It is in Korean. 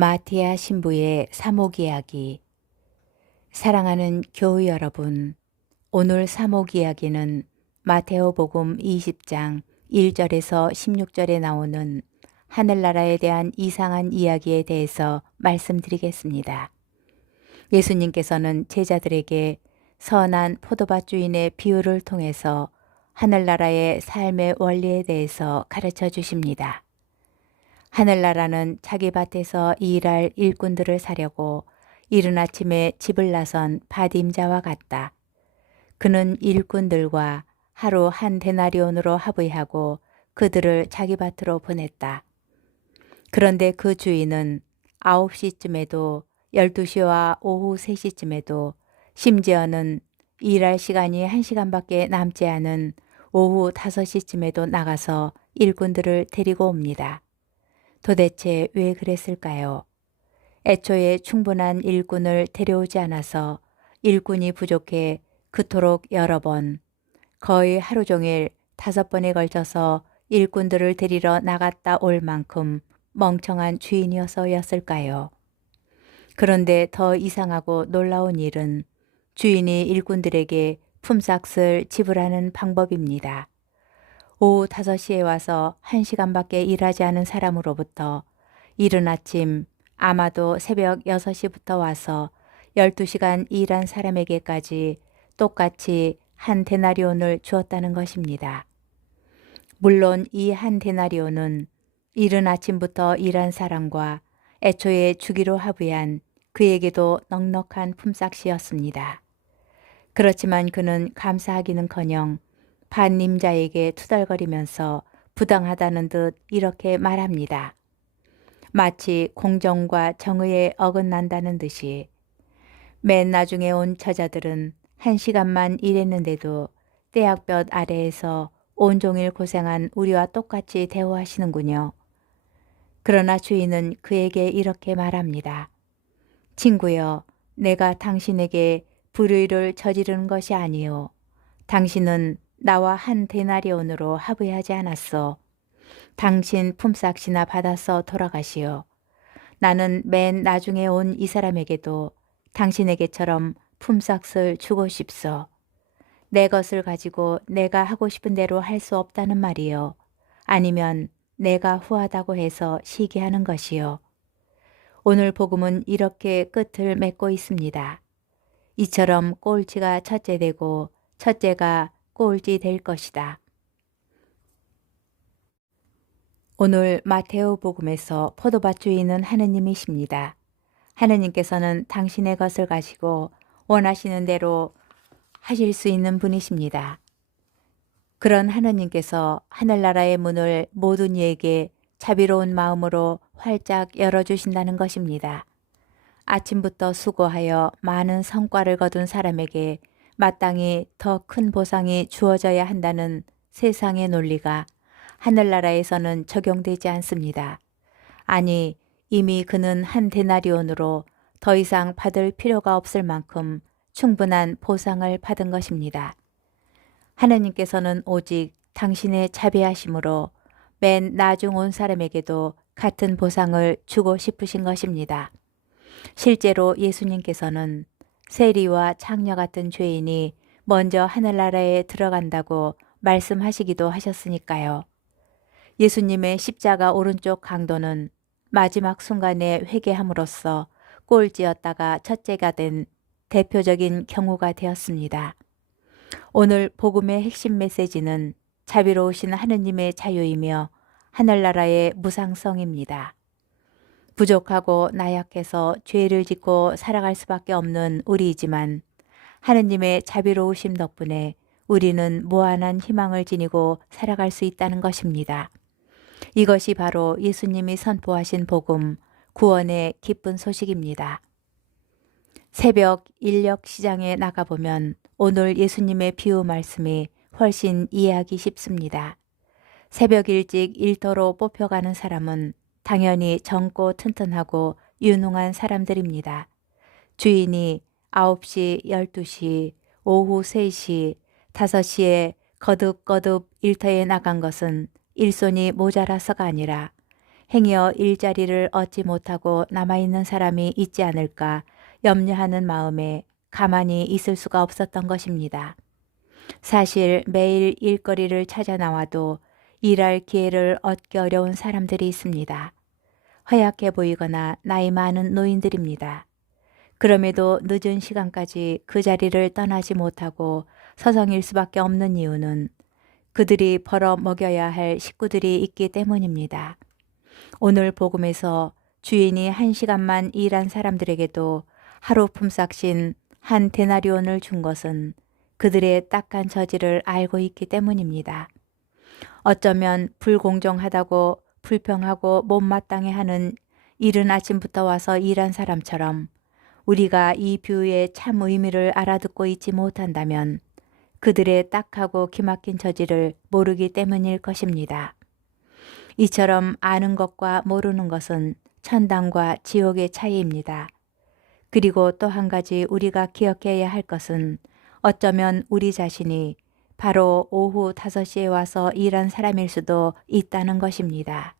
마티아 신부의 사목 이야기. 사랑하는 교우 여러분, 오늘 사목 이야기는 마테오복음 20장 1절에서 16절에 나오는 하늘나라에 대한 이상한 이야기에 대해서 말씀드리겠습니다. 예수님께서는 제자들에게 선한 포도밭 주인의 비유를 통해서 하늘나라의 삶의 원리에 대해서 가르쳐 주십니다. 하늘나라는 자기 밭에서 일할 일꾼들을 사려고 이른 아침에 집을 나선 밭임자와 같다. 그는 일꾼들과 하루 한 데나리온으로 합의하고 그들을 자기 밭으로 보냈다. 그런데 그 주인은 9시쯤에도 12시와 오후 3시쯤에도 심지어는 일할 시간이 1시간밖에 남지 않은 오후 5시쯤에도 나가서 일꾼들을 데리고 옵니다. 도대체 왜 그랬을까요? 애초에 충분한 일꾼을 데려오지 않아서 일꾼이 부족해 그토록 여러 번, 거의 하루 종일 5번에 걸쳐서 일꾼들을 데리러 나갔다 올 만큼 멍청한 주인이어서였을까요? 그런데 더 이상하고 놀라운 일은 주인이 일꾼들에게 품삯을 지불하는 방법입니다. 오후 5시에 와서 1시간밖에 일하지 않은 사람으로부터 이른 아침 아마도 새벽 6시부터 와서 12시간 일한 사람에게까지 똑같이 한 데나리온을 주었다는 것입니다. 물론 이 한 데나리온은 이른 아침부터 일한 사람과 애초에 주기로 합의한 그에게도 넉넉한 품삯이었습니다. 그렇지만 그는 감사하기는커녕 반님자에게 투덜거리면서 부당하다는 듯 이렇게 말합니다. 마치 공정과 정의에 어긋난다는 듯이. 맨 나중에 온 처자들은 1시간만 일했는데도 떼약볕 아래에서 온종일 고생한 우리와 똑같이 대우하시는군요. 그러나 주인은 그에게 이렇게 말합니다. 친구여, 내가 당신에게 불의를 저지른 것이 아니요. 당신은 나와 한 데나리온으로 합의하지 않았소. 당신 품삯이나 받아서 돌아가시오. 나는 맨 나중에 온 이 사람에게도 당신에게처럼 품삯을 주고 싶소. 내 것을 가지고 내가 하고 싶은 대로 할 수 없다는 말이요. 아니면 내가 후하다고 해서 시기하는 것이요. 오늘 복음은 이렇게 끝을 맺고 있습니다. 이처럼 꼴찌가 첫째 되고 첫째가 꼴찌 될 것이다. 오늘 마테오 복음에서 포도밭 주인은 하느님이십니다. 하느님께서는 당신의 것을 가지고 원하시는 대로 하실 수 있는 분이십니다. 그런 하느님께서 하늘나라의 문을 모든 이에게 자비로운 마음으로 활짝 열어주신다는 것입니다. 아침부터 수고하여 많은 성과를 거둔 사람에게 마땅히 더 큰 보상이 주어져야 한다는 세상의 논리가 하늘나라에서는 적용되지 않습니다. 아니, 이미 그는 한 데나리온으로 더 이상 받을 필요가 없을 만큼 충분한 보상을 받은 것입니다. 하느님께서는 오직 당신의 자비하심으로 맨 나중 온 사람에게도 같은 보상을 주고 싶으신 것입니다. 실제로 예수님께서는 세리와 창녀 같은 죄인이 먼저 하늘나라에 들어간다고 말씀하시기도 하셨으니까요. 예수님의 십자가 오른쪽 강도는 마지막 순간에 회개함으로써 꼴찌였다가 첫째가 된 대표적인 경우가 되었습니다. 오늘 복음의 핵심 메시지는 자비로우신 하느님의 자유이며 하늘나라의 무상성입니다. 부족하고 나약해서 죄를 짓고 살아갈 수밖에 없는 우리이지만 하느님의 자비로우심 덕분에 우리는 무한한 희망을 지니고 살아갈 수 있다는 것입니다. 이것이 바로 예수님이 선포하신 복음, 구원의 기쁜 소식입니다. 새벽 인력 시장에 나가보면 오늘 예수님의 비유 말씀이 훨씬 이해하기 쉽습니다. 새벽 일찍 일터로 뽑혀가는 사람은 당연히 젊고 튼튼하고 유능한 사람들입니다. 주인이 9시, 12시, 오후 3시, 5시에 거듭거듭 일터에 나간 것은 일손이 모자라서가 아니라 행여 일자리를 얻지 못하고 남아있는 사람이 있지 않을까 염려하는 마음에 가만히 있을 수가 없었던 것입니다. 사실 매일 일거리를 찾아 나와도 일할 기회를 얻기 어려운 사람들이 있습니다. 허약해 보이거나 나이 많은 노인들입니다. 그럼에도 늦은 시간까지 그 자리를 떠나지 못하고 서성일 수밖에 없는 이유는 그들이 벌어 먹여야 할 식구들이 있기 때문입니다. 오늘 복음에서 주인이 1시간만 일한 사람들에게도 하루 품삯인 한 데나리온을 준 것은 그들의 딱한 처지를 알고 있기 때문입니다. 어쩌면 불공정하다고 불평하고 못마땅해 하는 이른 아침부터 와서 일한 사람처럼 우리가 이 뷰의 참 의미를 알아듣고 있지 못한다면 그들의 딱하고 기막힌 처지를 모르기 때문일 것입니다. 이처럼 아는 것과 모르는 것은 천당과 지옥의 차이입니다. 그리고 또 한 가지 우리가 기억해야 할 것은 어쩌면 우리 자신이 바로 오후 5시에 와서 일한 사람일 수도 있다는 것입니다.